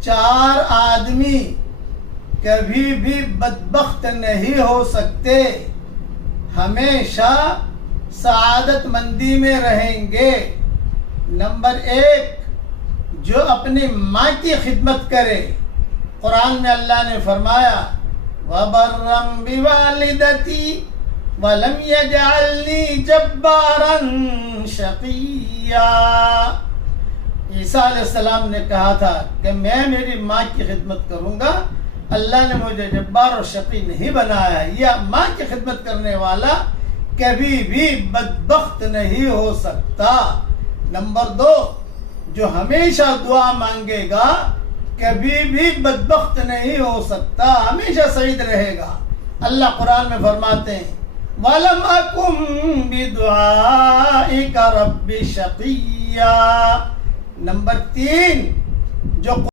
4 آدمی کبھی بھی بدبخت نہیں ہو سکتے، ہمیشہ سعادت مندی میں رہیں گے۔ نمبر 1، جو اپنی ماں کی خدمت کرے۔ قرآن میں اللہ نے فرمایا وَبَرًّا بِوَالِدَتِي وَلَمْ يَجْعَلْنِي جَبَّارًا شَقِيًّا۔ عیسیٰ علیہ السلام نے کہا تھا کہ میں میری ماں کی خدمت کروں گا، اللہ نے مجھے جبار اور شقی نہیں بنایا ہے۔ یا ماں کی خدمت کرنے والا کبھی بھی بدبخت نہیں ہو سکتا۔ نمبر 2، جو ہمیشہ دعا مانگے گا کبھی بھی بدبخت نہیں ہو سکتا، ہمیشہ سعید رہے گا۔ اللہ قرآن میں فرماتے ہیں وَلَمْ أَكُنْ بِدُعَائِكَ رَبِّ شَقِيًّا۔ نمبر 3، جو